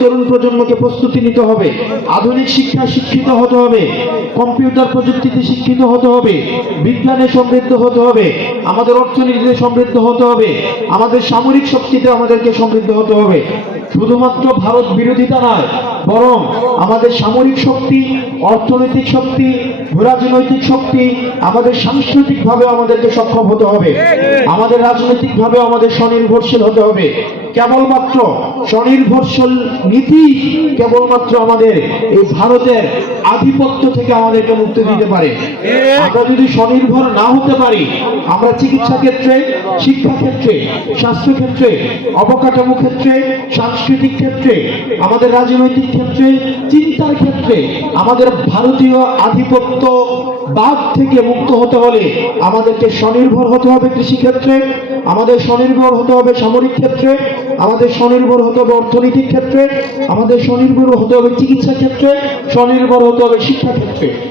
তরুণ প্রজন্মকে প্রস্তুতি নিতে হবে। আধুনিক শিক্ষা শিক্ষিত হতে হবে। কম্পিউটার প্রযুক্তিতে শিক্ষিত হতে হবে। বিজ্ঞানে সমৃদ্ধ হতে হবে। আমাদের অর্থনীতিতে সমৃদ্ধ হতে হবে। আমাদের সামরিক শক্তিতে আমাদেরকে সমৃদ্ধ হতে হবে। শুধুমাত্র ভারত বিরোধিতা নয়, বরং আমাদের সামরিক শক্তি, অর্থনৈতিক শক্তি, রাজনৈতিক শক্তি, আমাদের সাংস্কৃতিকভাবে আমাদেরকে সক্ষম হতে হবে। আমাদের রাজনৈতিকভাবে আমাদের স্বনির্ভরশীল হতে হবে। কেবলমাত্র স্বনির্ভরশীল নীতি কেবলমাত্র আমাদের এই ভারতের আধিপত্য থেকে আমাদেরকে মুক্তি দিতে পারে। আমরা যদি স্বনির্ভর না হতে পারি, আমরা চিকিৎসা ক্ষেত্রে, শিক্ষা ক্ষেত্রে, স্বাস্থ্য ক্ষেত্রে, অবকাঠামো ক্ষেত্রে, সাংস্কৃতিক ক্ষেত্রে, আমাদের রাজনৈতিক ক্ষেত্রে, চিন্তার ক্ষেত্রে, আমাদের ভারতীয় আধিপত্য বাদ থেকে মুক্ত হতে হলে আমাদেরকে স্বনির্ভর হতে হবে কৃষিক্ষেত্রে। আমাদের স্বনির্ভর হতে হবে সামরিক ক্ষেত্রে, আমাদের স্বনির্ভর হতে হবে অর্থনৈতিক ক্ষেত্রে, আমাদের স্বনির্ভর হতে হবে চিকিৎসা ক্ষেত্রে, স্বনির্ভর হতে হবে শিক্ষা ক্ষেত্রে।